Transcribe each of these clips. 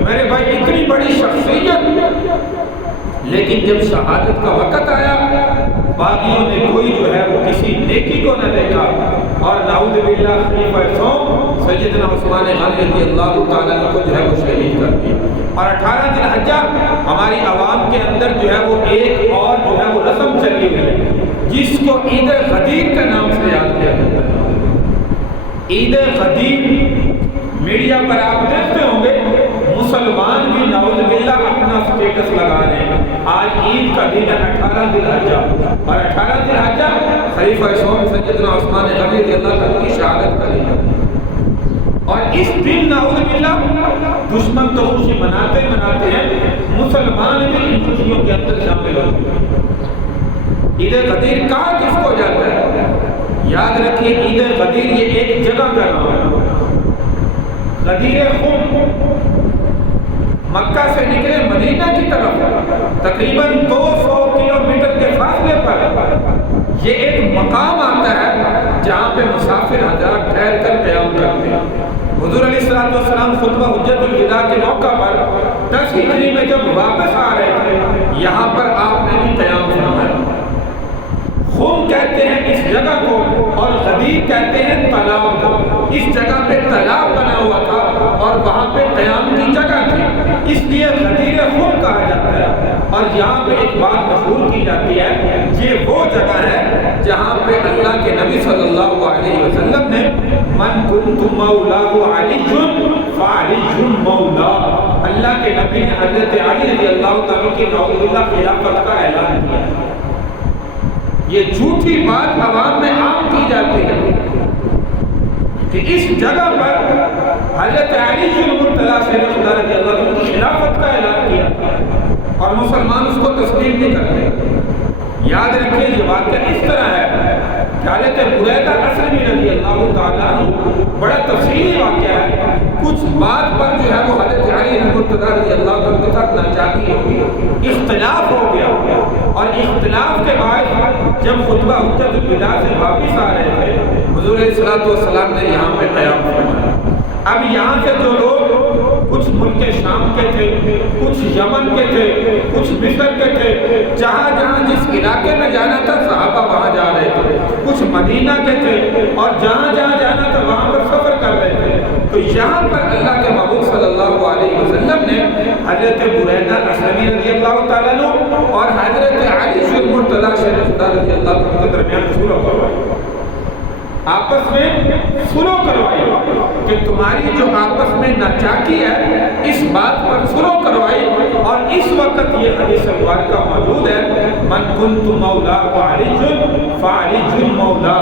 تو میرے بھائی اتنی بڑی شخصیت، لیکن جب شہادت کا وقت آیا باغیوں نے کوئی جو ہے وہ کسی نیکی کو نہ دیکھا، اور نعوذ باللہ خلیفہ سوم سیدنا عثمان غنی رضی اللہ تعالیٰ عنہ کو جو ہے وہ شہید کر دیا۔ اور 18 ذی الحجہ ہماری عوام کے اندر جو ہے وہ ایک اور جو ہے وہ رسم چلی ہوئی ہے جس کو عید غدیر کے نام سے یاد کیا جاتا ہے۔ عید غدیر میڈیا پر آپ دیکھتے ہوں گے مسلمان بھی نعوذ باللہ اپنا سٹیٹس لگا رہے ہیں، آج عید کا دن ہے 18 ذی الحجہ، اور 18 ذی الحجہ خلیفہ سوم سیدنا عثمان غنی رضی اللہ عنہ کی شہادت کا دن ہے۔ اور اس دن نعوذ باللہ دشمن تو خوشی مناتے ہیں، مسلمان بھی ان خوشیوں کے اندر شامل ہوتے ہیں۔ عید غدیر کہا کس کو جاتا ہے؟ یاد رکھیے عید غدیر یہ ایک جگہ کا نام ہے، غدیر خم، مکہ سے نکلے مدینہ کی طرف تقریباً 200 کلومیٹر کے فاصلے پر یہ ایک مقام آتا ہے جہاں پہ مسافر حضرات ٹھہر کر قیام کرتے ہیں۔ حضور علیہ السلام خطبہ حجت الوداع کے موقع پر 10 ہجری میں جب واپس آ رہے تھے یہاں پر آپ نے بھی قیام فرمایا۔ خم کہتے ہیں اس جگہ کو، اور غدیر کہتے ہیں تالاب کو۔ اس جگہ پہ تالاب بنا ہوا تھا اور وہاں پہ قیام کی جگہ تھی، اس لیے غدیر خم کہا جاتا ہے۔ اور یہاں پہ ایک بات مشہور کی جاتی ہے، یہ وہ جگہ ہے جہاں پہ اللہ کے نبی صلی اللہ علیہ وسلم نے من کنت مولاہ علی فعلی مولا، اللہ کے نبی نے حضرت علی رضی اللہ تعالیٰ کی نعوذ باللہ خلافت کا اعلان کیا۔ یہ جھوٹی بات عوام میں عام کی جاتی ہے کہ اس جگہ پر حضرت علی المرتضیٰ شیر خدا رضی اللہ عنہ کی خلافت کا اعلان کیا اور مسلمان اس کو تسلیم نہیں کرتے۔ یاد رکھیں یہ واقعہ اس طرح ہے کہ حضرت بریدہ اسلمی رضی اللہ تعالیٰ عنہ بڑا تفصیلی واقعہ ہے، کچھ بات پر جو ہے وہ حضرت علی المرتضیٰ رضی اللہ عنہ کے ساتھ ناچاکی ہو گئی، اختلاف ہو گیا، اور اختلاف کے بعد جب خطبہ حجت الوداع سے واپس آ رہے تھے حضور علیہ السلام نے یہاں پہ قیام فرمایا۔ اب یہاں سے جو لوگ کچھ ملک شام کے تھے، کچھ یمن کے تھے، کچھ مصر کے تھے، جہاں جہاں جس علاقے میں جانا تھا صحابہ وہاں جا رہے تھے، کچھ مدینہ کے تھے، اور جہاں جہاں جانا تھا وہاں پر سفر کر رہے تھے۔ تو یہاں پر اللہ کے محبوب صلی اللہ علیہ وسلم نے حضرت بریدہ اسلمی رضی اللہ تعالیٰ عنہ اور حضرت علی المرتضیٰ شیر خدا رضی اللہ عنہ کے درمیان صلح کروائی، آپس میں صلح کروائی کہ تمہاری جو آپس میں ناچاکی ہے اس بات پر صلح کروائی۔ اور اس وقت یہ حدیث مبارکہ موجود ہے، من کنت مولا علی فعلی مولا،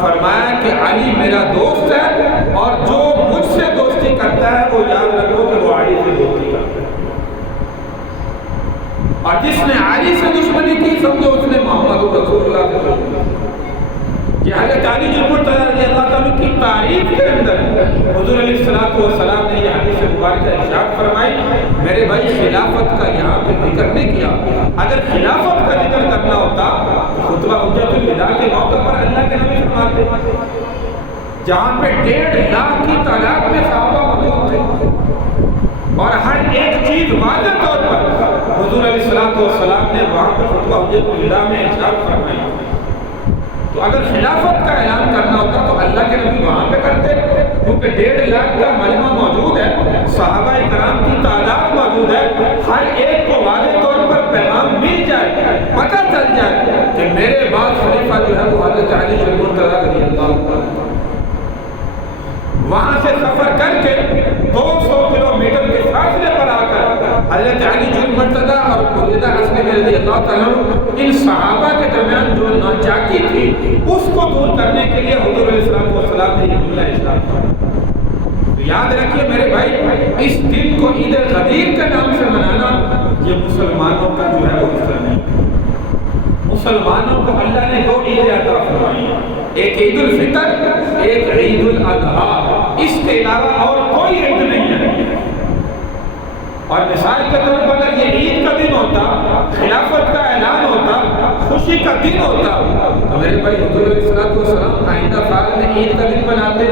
فرمایا کہ علی میرا دوست ہے اور جو مجھ سے دوستی کرتا ہے وہ یاد رکھو کہ وہ علی سے دوستی کرتا ہے، اور جس نے علی سے دشمنی کی سمجھو اس نے محمد رسول اللہ سے دشمنی کی۔ یہ حضرت علی المرتضیٰ رضی اللہ عنہ کی تعریف کے اندر حضور علیہ السلام نے یہ حدیث مبارکہ ارشاد فرمائی۔ میرے بھائی خلافت کا یہاں پہ ذکر نہیں کیا، اگر خلافت کا ذکر کرنا ہوتا خطبہ حجت الوداع کے موقع پر اللہ کے نبی فرماتے جہاں پہ 1.5 لاکھ کی تعداد میں صحابہ موجود تھے اور ہر ایک چیز واضح طور پر حضور علیہ السلام نے وہاں پہ خطبہ حجت الوداع میں ارشاد فرمائی۔ تو اگر خلافت کا اعلان کرنا ہوتا تو اللہ کے نبی وہاں پہ کرتے، کیونکہ 1.5 لاکھ کا مجمع موجود ہے، صحابہ کرام کی تعداد موجود ہے، ہر ایک کو واضح طور پر پیغام مل جائے، پتہ چل جائے کہ میرے بعد خلیفہ جو ہے وہ حضرت علی المرتضیٰ رضی اللہ عنہ۔ وہاں سے سفر کر کے 200 کلومیٹر کے فاصلے پر آ کر حضرت علی المرتضیٰ اور بریدہ اسلمی رضی اللہ تعالیٰ ان صحابہ کے درمیان جو ناچاکی تھی اس کو دور کرنے کے لیے حضور علیہ السلام نے یہ جملہ ارشاد فرمایا۔ تو یاد رکھیے میرے بھائی اس دن کو عید غدیر کے نام سے منانا یہ مسلمانوں کا جو ہے وہ حصہ نہیں۔ مسلمانوں کو اللہ نے 2 عیدیں عطا فرمائی، ایک عید الفطر، ایک عید الاضحیٰ، اس کے علاوہ اور کوئی عید نہیں ہے۔ اور مثال کے طور پر اگر یہ عید کا دن ہوتا، خلافت کا اعلان ہوتا، خوشی کا دن ہوتا تو میرے بھائی حضور علیہ السلام آئندہ سال میں عید کا دن مناتے،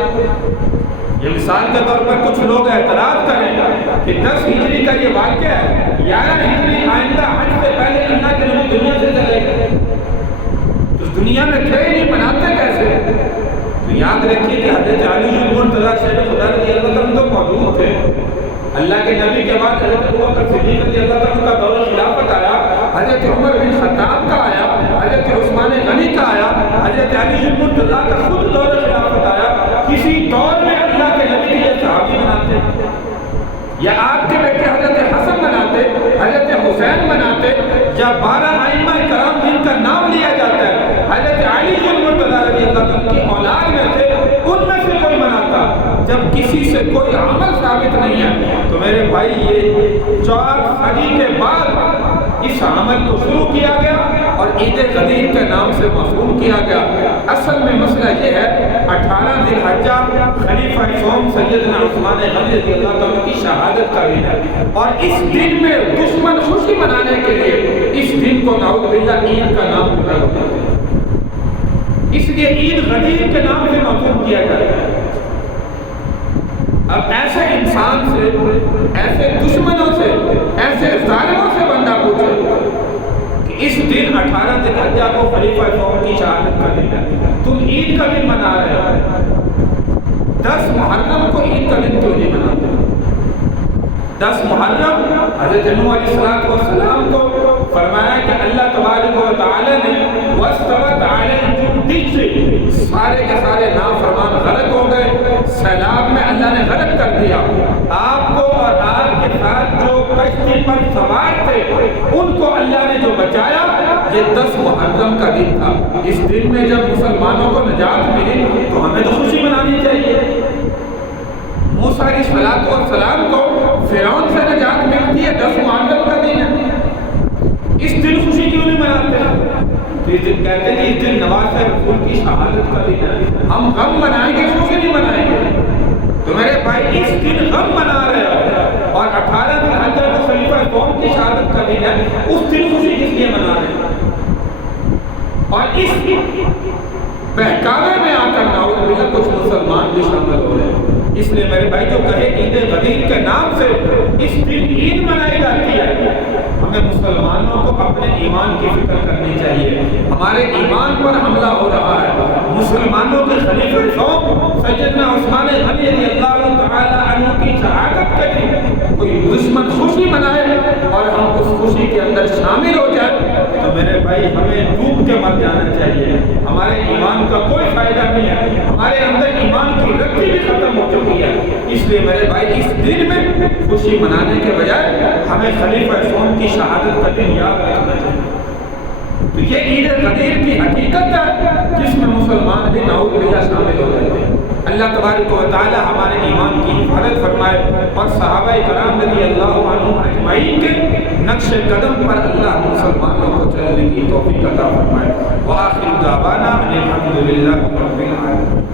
یہ مثال کے طور پر کچھ لوگ اعتراض کریں کہ 10 ہجری کا یہ واقعہ ہے، 11 ہجری آئندہ حج سے پہلے اللہ کے نبی دنیا سے چلے گئے، تو اس دنیا میں تھے ہی نہیں، مناتے کیسے؟ تو یاد رکھیے کہ حضرت علی المرتضیٰ شیخ خدا رضی اللہ تعالیٰ تو موجود تھے۔ اللہ کے نبی کے بعد حضرت ابوبکر صدیق رضی اللہ تعالیٰ کا دور خلافت آیا، حضرت عمر بن خطاب کا آیا، حضرت عثمان غنی کا آیا، حضرت علی المرتضیٰ کا خود دور خلافت آیا۔ کسی دور میں اللہ کے نبی کے صحابی مناتے یا آپ کے بیٹے حضرت حسن مناتے، حضرت حسین مناتے، یا 12 ائمہ کرام جن کا نام لیا جاتا ہے حضرت علی المرتضیٰ رضی اللہ عنہ کی اولاد میں سے، ان میں سے کوئی مناتا؟ جب کسی سے کوئی عمل ثابت نہیں ہے تو میرے بھائی یہ 4 صدی کے بعد اس عمل کو شروع کیا گیا اور عید غدیر کے نام سے مفہوم کیا گیا۔ اصل میں مسئلہ یہ ہے 18 ذی الحجہ خلیفہ سوم سیدنا عثمان غنی رضی اللہ عنہ کی شہادت کا دن ہے، اور اس دن میں دشمن خوشی منانے کے لیے اس دن کو نعوذ باللہ عید کا نام دیا جاتا ہے، اس لیے عید غدیر کے نام سے مفہوم کیا جاتا ہے۔ اب ایسے انسان سے، ایسے دشمنوں سے، ایسے ظالموں سے بندہ پوچھے کہ اس دن 18 ذی الحجہ کو خلیفہ سوم کی شہادت کا دن ہے، تم عید کا دن منا رہے ہو، 10 محرم کو عید کا دن کیوں نہیں مناتے؟ 10 محرم حضرت نوح علیہ السلام کو فرمایا کہ اللہ تبارک و تعالی نے وَاسْتَوَتْ عَلَى الْجُودِ سے سارے کے سارے نافرمان غرق ہو گئے، سیلاب میں اللہ نے غرق کر دیا۔ آپ کو اور آپ کے ساتھ جو کشتی پر سوار تھے ان کو اللہ نے جو بچایا، یہ 10 محرم کا دن تھا۔ اس دن میں جب مسلمانوں کو نجات ملی تو ہمیں تو خوشی منانی چاہیے۔ موسیٰ علیہ السلام کو فرعون سے نجات ملتی ہے، 10 محرم کا دن ہے، اس دن خوشی کیوں نہیں مناتے؟ تو اس دن کہتے ہیں اس دن نواز رسول کی شہادت کا دن ہے، ہم غم منائیں گے، خوشی نہیں منائیں گے۔ تو میرے بھائی اس دن غم منا رہے ہیں، اور 18 ذی الحجہ کو خلیفہ قوم کی شہادت کا دن ہے، اس دن خوشی کس لیے منا رہے ہیں؟ اور اس بہکاوے میں آ کر نعوذ باللہ کچھ مسلمان بھی شامل ہو رہے ہیں۔ اس لیے میرے بھائی جو کہے عید غدیر کے نام سے اس دن عید منائی جاتی ہے، ہمیں مسلمانوں کو اپنے ایمان کی فکر کرنی چاہیے۔ ہمارے ایمان پر حملہ ہو رہا ہے، مسلمانوں کے خلیفہ قوم سیدنا عثمان غنی رضی اللہ تعالی عنہ کی شہادت کے دن کوئی دشمن خوشی منائے اور ہم اس خوشی کے اندر شامل ہو جائے تو میرے بھائی ہمیں ڈوب کے مر جانا چاہیے۔ ہمارے ایمان کا کوئی فائدہ نہیں ہے، ہمارے اندر ایمان کی رکھی بھی ختم ہو چکی ہے۔ اس لیے میرے بھائی اس دن میں خوشی منانے کے بجائے ہمیں خلیفہ قوم کی شہادت کا دن یاد رکھنا چاہیے۔ تو یہ عید غدیر کی حقیقت ہے جس میں مسلمان بھی نعوذ باللہ شامل ہو جاتے ہیں۔ اللہ تبارک و تعالی ہمارے ایمان کی حفاظت فرمائے اور صحابہ کرام رضی اللہ عنہم اجمعین کے نقش قدم پر اللہ مسلمانوں کو چلنے کی توفیق عطا فرمائے۔ وآخر دعوانا الحمد للہ رب العالمین۔